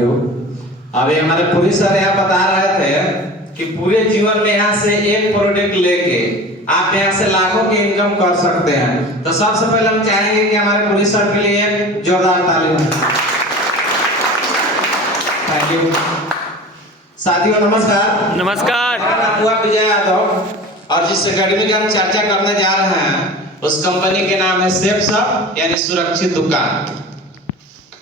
Thank you. अभी हमारे police sir यहाँ बता रहे थे कि पूरे जीवन में यहाँ से एक प्रोडक्ट लेके आप यहाँ से लाखों की इनकम कर सकते हैं। तो सबसे पहले हम चाहेंगे कि हमारे पुलिस सर के लिए एक जोरदार ताली हो। Thank you. साथियों नमस्कार। नमस्कार। मेरा नाम हुआ विजय यादव और जिस एकेडमी की हम चर्चा करने जा रहे हैं उस कंपनी के नाम है सेफ शॉप यानी सुरक्षित दुकान।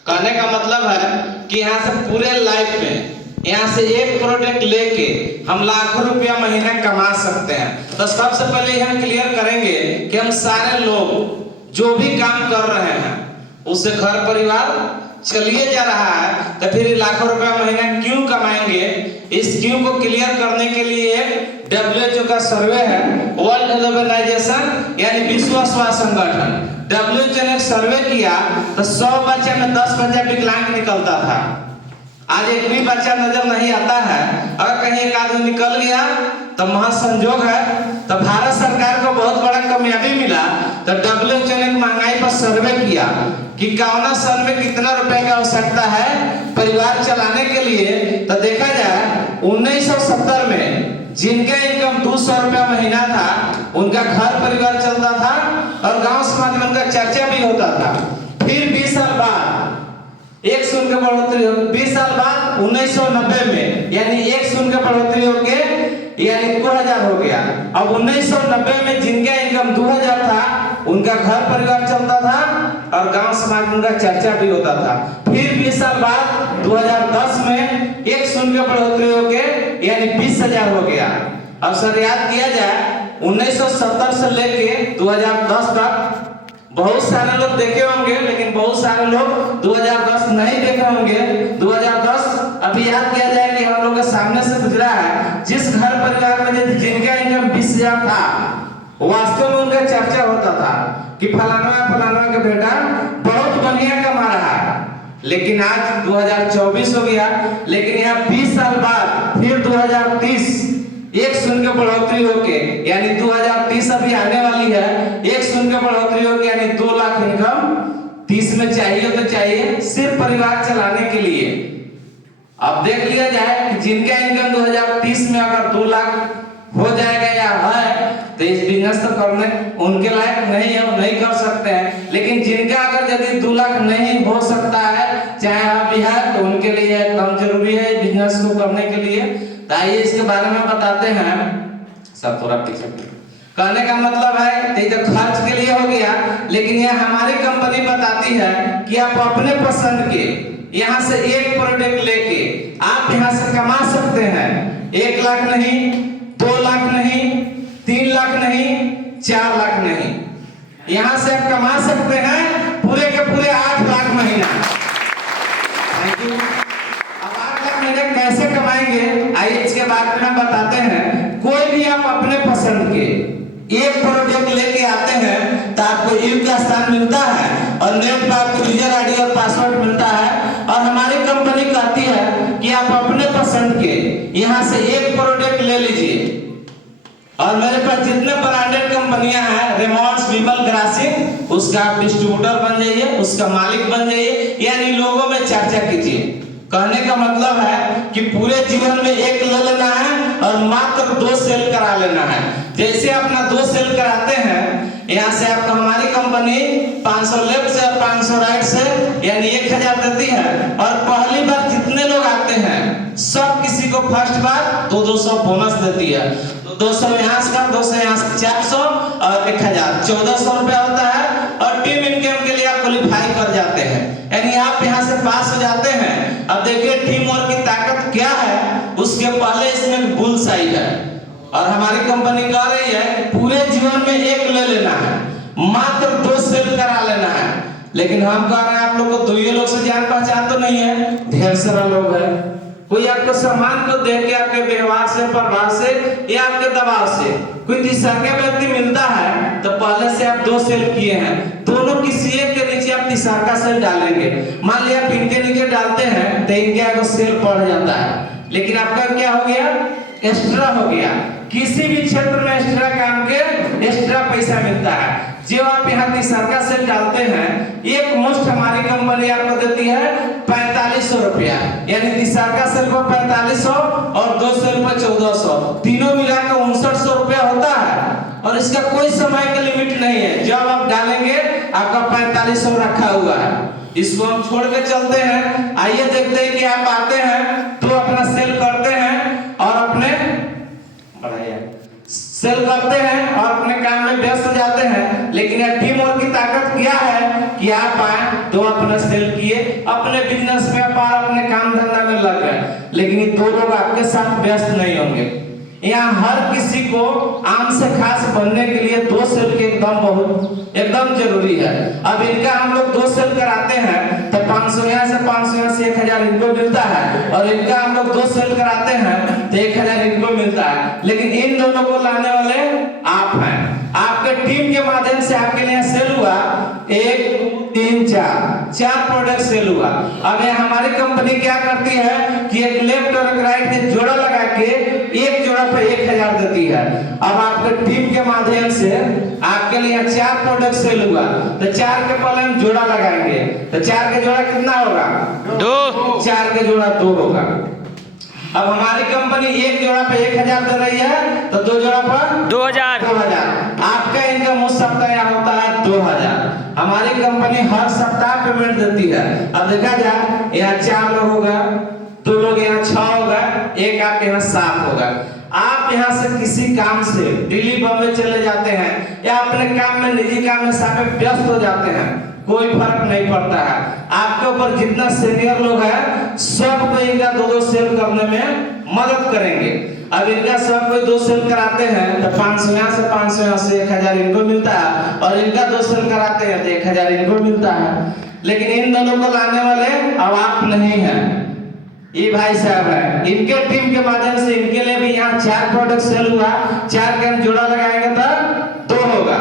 कहने का मतलब है कि यहाँ से पूरे लाइफ में यहाँ से एक प्रोडक्ट लेके हम लाखों रुपया महीना कमा सकते हैं। तो सबसे पहले हम क्लियर करेंगे कि हम सारे लोग जो भी काम कर रहे हैं उससे घर परिवार चलिए जा रहा है तो फिर लाखों रुपया महीना क्यों कमाएंगे। इस क्यों को क्लियर करने के लिए WHO का सर्वे है, वर्ल्ड हेल्थ ऑर्गेनाइजेशन यानी विश्व स्वास्थ्य संगठन, WHO ने सर्वे किया तो 100 बच्चे में 10 बच्चा विकलांग निकलता था। आज एक भी बच्चा नजर नहीं आता है। अगर कहीं एक आदमी निकल गया तो महासंजोग है। तो भारत सरकार को बहुत बड़ा कामयाबी मिला। तो WHO ने महंगाई पर सर्वे किया कि कौना साल में कितना रुपए की आवश्यकता है परिवार चलाने के लिए। तो देखा जाए 1970 में जिनका इनकम 200 रुपया महीना था उनका घर परिवार चलता था और गांव समाज में उनका चर्चा भी होता था। फिर 20 साल बाद एक शून्य की बढ़ोतरी हो, 20 साल बाद 1990 में यानी एक शून्य की बढ़ोतरी हो के यानी 2000 हो गया। अब 1990 में जिनका इनकम 2000 था उनका घर परिवार चलता था और गांव समाज में उनका चर्चा भी होता था। फिर 20 साल बाद 2010 में एक शून्य की बढ़ोतरी हो के यानी 20,000 हो गया। अब सर याद किया जाए 1970 से लेके 2010 तक बहुत सारे लोग देखे होंगे लेकिन बहुत सारे लोग 2010 नहीं देखे होंगे। 2010 अभी याद किया जाए कि हम लोग के सामने से गुजरा है। जिस घर परिवार में जिनका इनकम 20,000 था वास्तव में उनका चर्चा होता था कि फलाना का बेटा बहुत बढ़िया कमा रहा है। लेकिन आज 2024 हो गया लेकिन यहाँ 20 साल बाद फिर 2030 एक शून्य बढ़ोतरी होके यानी 2030 अभी आने वाली है। एक शून्य बढ़ोतरी होके यानी 2 लाख इनकम 30 में चाहिए तो चाहिए सिर्फ परिवार चलाने के लिए। अब देख लिया जाए कि जिनका इनकम 2030 में अगर 2 लाख हो जाएगा या है तो इस बिजनेस तो करने उनके लायक नहीं है, वो नहीं कर सकते हैं। लेकिन जिनका अगर यदि 2 लाख नहीं हो सकता है चाहे आप भी है तो उनके लिए एकदम जरूरी है बिजनेस को करने के लिए। तो आइए इसके बारे में बताते हैं। सब थोड़ा पीछे कहने का मतलब है तो ये तो खर्च के लिए हो गया लेकिन यह हमारी कंपनी बताती है कि आप अपने पसंद के यहाँ से एक प्रोडक्ट लेके आप यहाँ से कमा सकते हैं। 1 लाख नहीं, 2 लाख नहीं, 3 लाख नहीं, 4 लाख नहीं, यहाँ से आप कमा सकते हैं पूरे के पूरे 8 लाख महीना। Thank you. अब 8 लाख महीने कैसे कमाएंगे आइए इसके बारे में बताते हैं। कोई भी आप अपने पसंद के एक प्रोडक्ट लेके आते हैं तो आपको यूज का स्थान मिलता है और नेट पर आपको यूजर आईडी और पासवर्ड मिलता है। और हमारी कंपनी कहती है कि आप अपने पसंद के यहाँ से एक प्रोडक्ट ले लीजिए। और मेरे पास जितने ब्रांडेड कंपनियां हैं रेमॉन्ड्स, विमल, ग्रासिम, उसका आप डिस्ट्रीब्यूटर बन जाइए, उसका मालिक बन जाइए यानी लोगों में चर्चा कीजिए। कहने का मतलब है कि पूरे जीवन में एक ले लेना है और मात्र 2 सेल करा लेना है। जैसे अपना 2 सेल कराते हैं यहाँ से आपको हमारी कंपनी 500 लेफ्ट से और 500 राइट से यानी 1000 देती है। और पहली बार जितने लोग आते हैं सब किसी को फर्स्ट बार 200 बोनस देती है। तो 200 यहाँ से 200 यहाँ से 400 और 1000 1400 रुपया होता है। और टीम इनकम के लिए आप क्वालिफाई कर जाते हैं यानी आप यहाँ से पास हो जाते हैं। अब देखिए टीम वर्क की ताकत क्या है। उसके पहले इसमें बुल्स आई है और हमारी कंपनी कह रही है पूरे जीवन में एक ले लेना है, मात्र 2 सेल करा लेना है। लेकिन हम कह रहे हैं आप लोग को 2 लोग से जान पहचान तो नहीं है, ढेर सारा लोग है। कोई आपको सम्मान को देख के आपके व्यवहार से, प्रभाव से या आपके दबाव से कोई तीसरा व्यक्ति मिलता है तो पहले से आप 2 सेल किए हैं, दोनों किसी एक के नीचे आप तीसरा सेल डालेंगे। मान लिया आप इनके नीचे डालते हैं तो इनके को सेल पड़ जाता है लेकिन आपका क्या हो गया, एक्स्ट्रा हो गया। किसी भी क्षेत्र में एक्स्ट्रा काम के एक्स्ट्रा पैसा मिलता है। जो आप यहाँ तीसरा सेल डालते हैं एक मुश्त हमारी कंपनी आपको देती है 45 4500 रुपया, यानी तीसरा का सेल पर 4500 और दो सेल पर 1400, तीनों मिलाकर 5900 रुपया होता है। और इसका कोई समय का लिमिट नहीं है, जब आप डालेंगे आपका 4500 रखा हुआ है। इसको हम छोड़ के चलते हैं। आइए देखते हैं कि आप आते हैं तो अपना सेल करते हैं और अपने सेल करते हैं और अपने काम में व्यस्त हो जाते हैं। लेकिन यह टीम वर्क की ताकत क्या है कि आप आए तो अपना सेल किए, अपने बिजनेस व्यापार अपने काम धंधा में लग गए, लेकिन ये दो लोग आपके साथ व्यस्त नहीं होंगे। यहाँ हर किसी को आम से खास बनने के लिए दो सेल के एकदम जरूरी है। अब इनका हम लोग दो सेल कराते हैं तो 500 यहाँ से 500 यहाँ से 1000 इनको मिलता है, और इनका हम लोग दो सेल कराते हैं तो 1000 इनको मिलता है। लेकिन इन दोनों को लाने वाले आप हैं। आपके टीम के माध्यम से आपके लिए सेल हुआ 1 2 3 4 प्रोडक्ट सेल हुआ। अब हमारी कंपनी क्या करती है कि एक लेफ्ट और एक राइट के जोड़ा लगा के एक जोड़ा पे 1000 देती है। अब आपके टीम के माध्यम से आपके लिए 4 प्रोडक्ट सेल हुआ तो 4 के पहले हम जोड़ा लगाएंगे तो 4 का जोड़ा कितना होगा 2, 4 का जोड़ा 2 होगा। अब हमारी कंपनी एक जोड़ा पे 1000 दे रही है तो दो जोड़ा पर 2000। आपका इनकम उस सप्ताह यहाँ होता है 2000। हमारी कंपनी हर सप्ताह पेमेंट देती है। अब देखा जाए यहाँ 4 लोग होगा, 2 लोग यहाँ 6 होगा, एक आपके यहाँ 7 होगा। आप यहाँ से किसी काम से दिल्ली बम्बई चले जाते हैं या अपने काम में निजी काम में साथ में व्यस्त हो जाते हैं, कोई फर्क नहीं पड़ता है। आपके ऊपर जितना सीनियर लोग हैं सबको इनका 2-2 सेल करने में मदद करेंगे। अब इनका सब कोई 2 सेल कराते हैं तो 500 यहाँ से 500 यहाँ से 1000 इनको मिलता है, और इनका 2 सेल कराते हैं तो 1000 इनको मिलता है। लेकिन इन दोनों को लाने वाले अब आप नहीं हैं, ये भाई साहब है। इनके टीम के माध्यम से इनके लिए भी यहाँ 4 प्रोडक्ट सेल हुआ, 4 का हम जोड़ा लगाएंगे तो 2 होगा।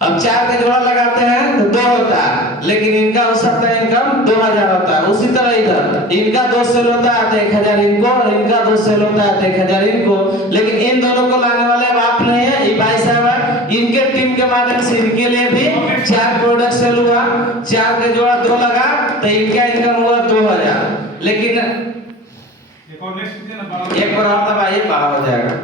अब 4 का जोड़ा लगाते हैं तो 2 होता है, लेकिन इनका हो सकता है इनकम 2000 होता है। उसी तरह इधर इनका 2 सेल होता है तो 1000 इनको, और इनका 2 सेल होता है तो 1000 इनको। लेकिन इन दोनों को लाने वाले अब आप नहीं है, ये भाई साहब है। इनके टीम के माध्यम से इनके लिए भी 4 प्रोडक्ट सेल हुआ, 4 का जोड़ा 2 लगा तो इनका इनकम हुआ 2000। लेकिन एक बार और दबाइए, बड़ा हो जाएगा।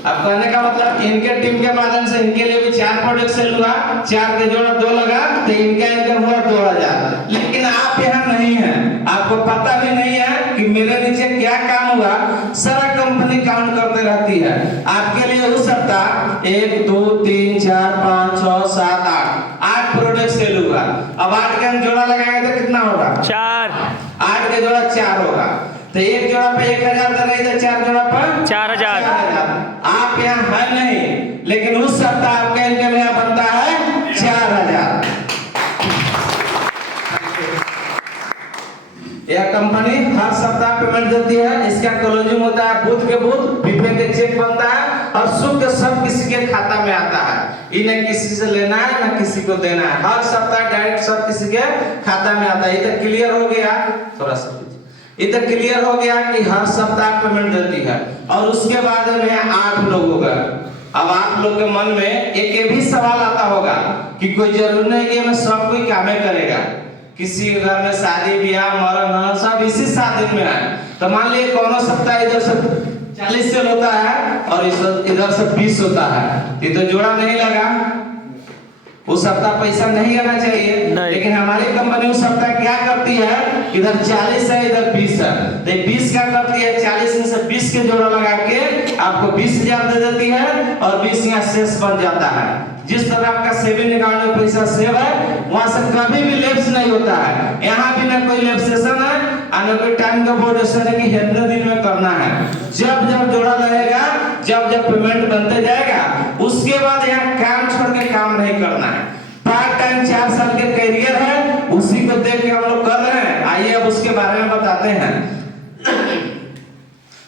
अब कहने का मतलब इनके टीम के माध्यम से इनके लिए भी 4 प्रोडक्ट सेल हुआ, 4 के जोड़ा 2 लगा तो इनका इनकम हुआ 2000। लेकिन आप यहाँ नहीं हैं, आपको पता भी नहीं है कि मेरे नीचे क्या काम हुआ। सारा कंपनी काउंट करते रहती है। आपके लिए हो सकता 1 2 3 4 5 6 7 8 प्रोडक्ट सेल हुआ। अब 8 का हम जोड़ा लगाएंगे तो कितना होगा 4। 8 का जोड़ा 4 होगा तो एक जोड़ा पे 1000 दे रही है, 4 जोड़ा पर 4000। आप यहाँ है नहीं, लेकिन उस सप्ताह आपका इनकम यहाँ बनता है 4000। यह कंपनी हर सप्ताह पेमेंट देती है। इसका क्लोजिंग होता है बुध के बुध, बीफे के चेक बनता है, और शुक्र सब किसी के खाता में आता है। इन्हें किसी से लेना है ना किसी को देना है, हर सप्ताह डायरेक्ट सब किसी के खाता में आता है। ये तो क्लियर हो गया, थोड़ा सा ये तो क्लियर हो गया कि हर सप्ताह पेमेंट देती है। और उसके बाद में 8 लोग होगा। अब आप लोग के मन में एक भी सवाल आता होगा कि कोई जरूरी नहीं कि मैं सब कोई कामे करेगा। किसी घर में शादी ब्याह मरण सब इसी 7 दिन में है, तो मान लीजिए कोनो सप्ताह इधर से 40 सेल होता है और इधर से 20 होता है, ये तो जोड़ा नहीं लगा, उस सप्ताह पैसा नहीं आना चाहिए। लेकिन हमारी कंपनी उस सप्ताह क्या करती है, इधर 40 है इधर 20 है, तो 20 क्या करती है 40 में से 20 के जोड़ा लगा के आपको 20000 दे देती है, और 20 यहाँ शेष बन जाता है। जिस तरह आपका सेविंग अकाउंट में पैसा सेव है वहां से कभी भी लैप्स नहीं होता है। यहाँ भी ना कोई लैप्सेशन है और ना कोई टाइम का बोर्डेशन है कि इतने दिन में करना है। जब जब जोड़ा लगेगा, जब जब पेमेंट बनते जाएगा, उसके बाद यहाँ काम छोड़ के काम नहीं करना है। पार्ट टाइम 4 साल के करियर है, उसी को देख के हम लोग कर रहे हैं। आइए अब उसके बारे में बताते हैं।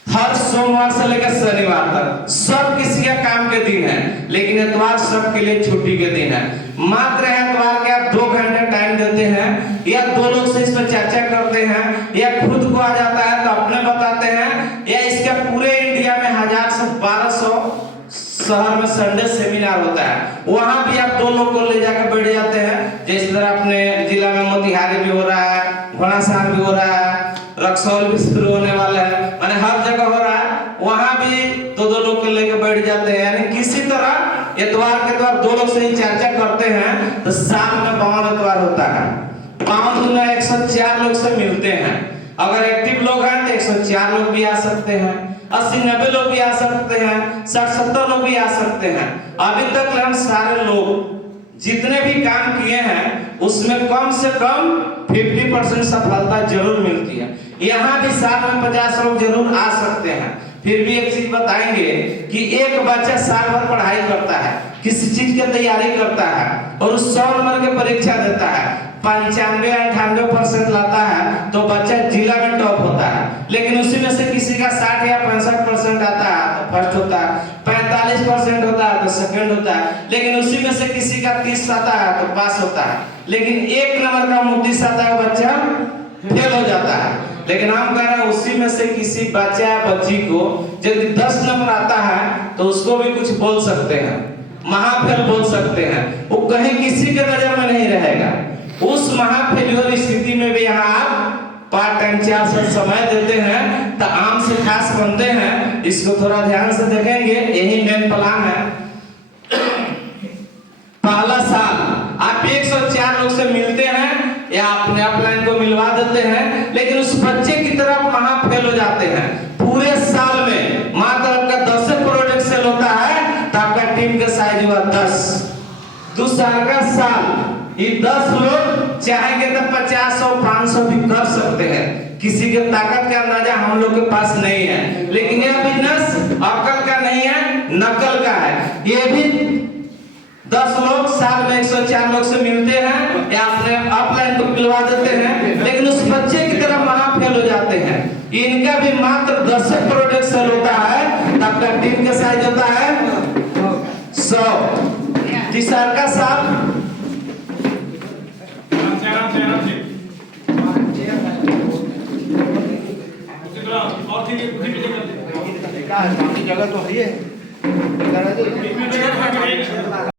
हर सोमवार से लेकर शनिवार तक सब किसी का काम के दिन है, लेकिन इतवार सबके लिए छुट्टी के दिन है। मात्र इतवार के आप 2 घंटे टाइम देते हैं, या 2 लोग से इस पर चर्चा करते हैं, या खुद को आ जाता है तो अपने बताते हैं, या इसका पूरे इंडिया में 1000 से 1200 शहर में संडे सेमिनार होता है, वहां भी आप 2 लोग को ले जाकर बैठ जाते हैं। जिस तरह अपने जिला में मोतिहारी भी हो रहा है, घोड़ासहन भी हो रहा है, रक्सौल भी शुरू होने वाला है, माने हर जगह हो रहा है। वहां भी 2 लोग को लेकर बैठ जाते हैं। यानी किसी तरह इतवार के द्वार 2 लोग से ही चर्चा करते हैं तो साल में 52 इतवार होता है। 5 गुना 104 लोग से मिलते हैं। अगर एक्टिव लोग हैं तो 104 लोग भी आ सकते हैं, 80-90 लोग भी आ सकते हैं, 60-70 लोग भी आ सकते हैं। अभी तक हम सारे लोग जितने भी काम किए हैं उसमें कम से कम 50% सफलता जरूर मिलती है। यहाँ भी साल में 50 लोग जरूर आ सकते हैं। फिर भी एक चीज बताएंगे कि एक बच्चा साल भर पढ़ाई करता है, किसी चीज की तैयारी करता है और उस 100 नंबर की परीक्षा देता है, 95-98% लाता है तो बच्चा जिला में टॉप होता है। लेकिन उसी में से किसी का 60 या 65% आता है तो फर्स्ट होता है, 45% होता है तो सेकंड होता है, लेकिन उसी में से किसी का 30 आता है तो पास होता है। लेकिन 1 नंबर का 29 आता है बच्चा फेल हो जाता है। लेकिन हम कह रहे हैं उसी में से किसी बच्चा या बच्ची को यदि 10 नंबर आता है तो उसको भी कुछ बोल सकते हैं, महाफेल बोल सकते हैं। वो कहीं किसी के नजर में नहीं रहेगा। उस महाफेलियर स्थिति में भी यहाँ आप पार्ट टाइम 4 साल समय देते हैं तो आम से खास बनते हैं। इसको थोड़ा ध्यान से देखेंगे, यही मेन प्लान है। पहला साल आप 104 लोग से मिलते हैं या अपने अपलाइन को मिलवा देते हैं, लेकिन उस बच्चे की तरफ वहां फेल हो जाते हैं। पूरे साल में मात्र आपका 10 प्रोडक्ट सेल होता है तो आपका टीम का साइज हुआ 10। दूसरा का साल ये 10 लोग चाहेंगे तो 50, 100, 500 भी कर सकते हैं। किसी के ताकत का अंदाजा हम लोग के पास नहीं है, लेकिन यह बिजनेस अकल का नहीं है, नकल का है। ये भी 10 लोग साल में 104 लोग से मिलते हैं या अपने अपलाइन को मिलवा देते हैं, लेकिन उस बच्चे की तरफ वहां फेल हो जाते हैं। इनका भी मात्र 10 प्रोडक्ट सेल होता है, तब का टीम का साइज होता है 100। तीसरा का साल जगह तो है